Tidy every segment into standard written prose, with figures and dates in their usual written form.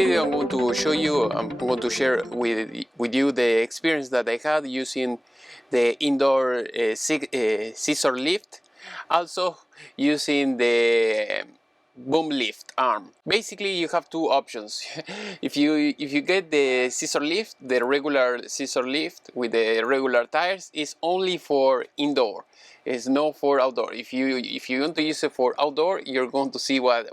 video I'm going to show you, I'm going to share with you the experience that I had using the indoor scissor lift, also using the boom lift arm. Basically you have two options. if you get the scissor lift, the regular scissor lift with the regular tires is only for indoor. It's not for outdoor. If you want to use it for outdoor, you're going to see what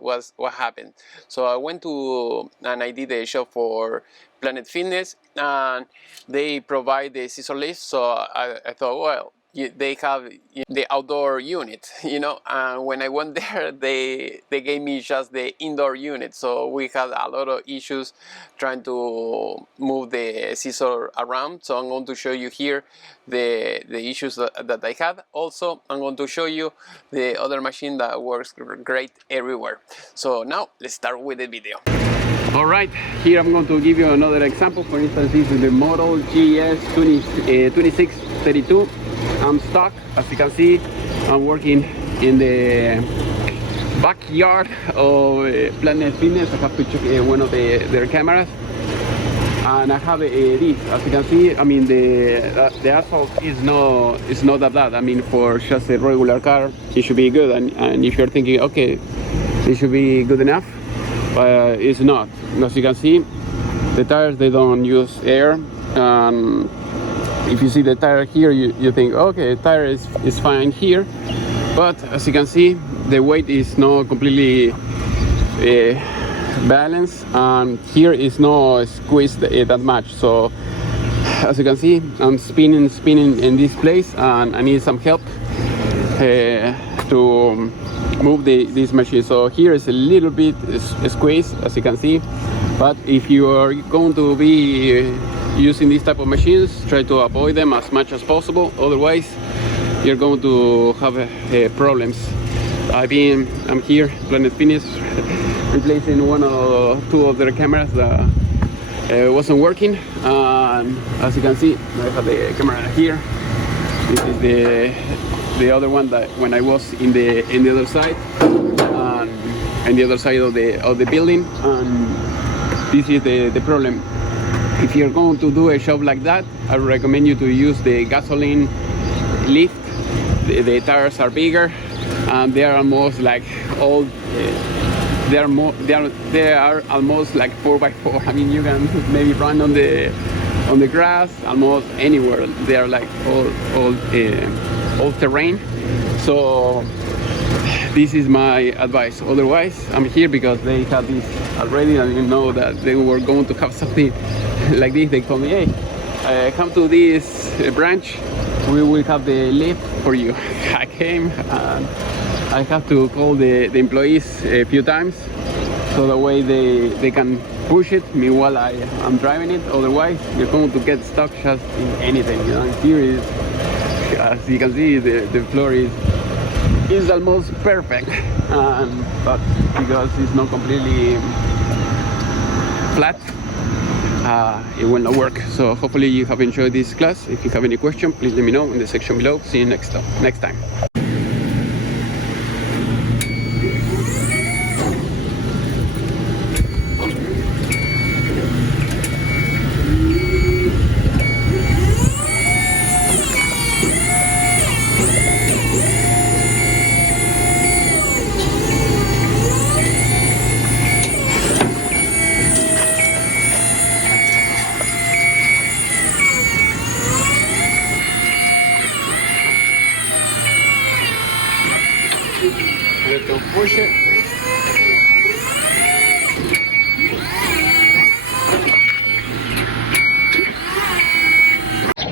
happened. So I went to and I did a shop for Planet Fitness, and they provide the scissor lift. So I thought, well, they have the outdoor unit, you know, and when I went there, they gave me just the indoor unit. So we had a lot of issues trying to move the scissor around. So I'm going to show you here the issues that I had. Also, I'm going to show you the other machine that works great everywhere. So now let's start with the video. Alright, here I'm going to give you another example. For instance, this is the model GS 2632. I'm stuck. As you can see, I'm working in the backyard of Planet Fitness. I have to check one of their cameras, and I have this. As you can see, I mean the asphalt is not that bad. I mean, for just a regular car, it should be good. And if you're thinking, okay, it should be good enough, but it's not. As you can see, the tires, they don't use air. If you see the tire here, you think, okay, the tire is fine here, but as you can see, the weight is not completely balanced, and here is not squeezed that much. So as you can see, I'm spinning in this place, and I need some help to move this machine. So here is a little bit squeezed, as you can see, but if you are going to be using these type of machines, try to avoid them as much as possible, otherwise you're going to have problems. I'm here, Planet Fitness, replacing two of their cameras that wasn't working, and as you can see, I have the camera here. This is the other one that when I was in the other side, and the other side of the building, and this is the problem. If you're going to do a shop like that, I recommend you to use the gasoline lift. The tires are bigger, and they are almost like old. They are almost like 4x4. I mean, you can maybe run on the grass almost anywhere. They are like all terrain. So this is my advice. Otherwise, I'm here because they had this already, and you know that they were going to have something like this. They told me, hey, come to this branch, we will have the lift for you. I came, and I have to call the employees a few times, so that way they can push it meanwhile I'm driving it. Otherwise, you're going to get stuck just in anything, you know. And here is, as you can see, the floor is almost perfect, but because it's not completely flat, it will not work. So hopefully you have enjoyed this class. If you have any question, please let me know in the section below. See you next time. To push it.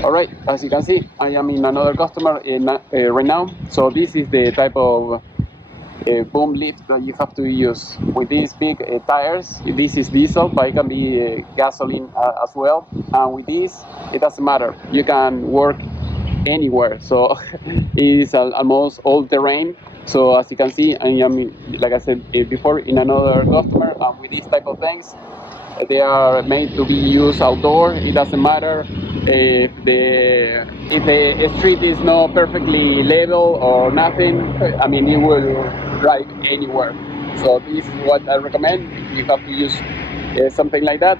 Alright, as you can see, I am in another customer right now. So this is the type of boom lift that you have to use with these big tires. This is diesel, but it can be gasoline as well. And with this, it doesn't matter. You can work anywhere. So it is almost all terrain. So as you can see, I am, like I said before, in another customer, and with these type of things, they are made to be used outdoor. It doesn't matter if the street is not perfectly level or nothing. I mean, it will drive anywhere. So this is what I recommend. You have to use something like that.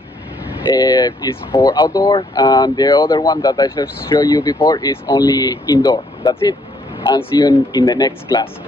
Is for outdoor, and the other one that I just showed you before is only indoor. That's it, and see you in the next class.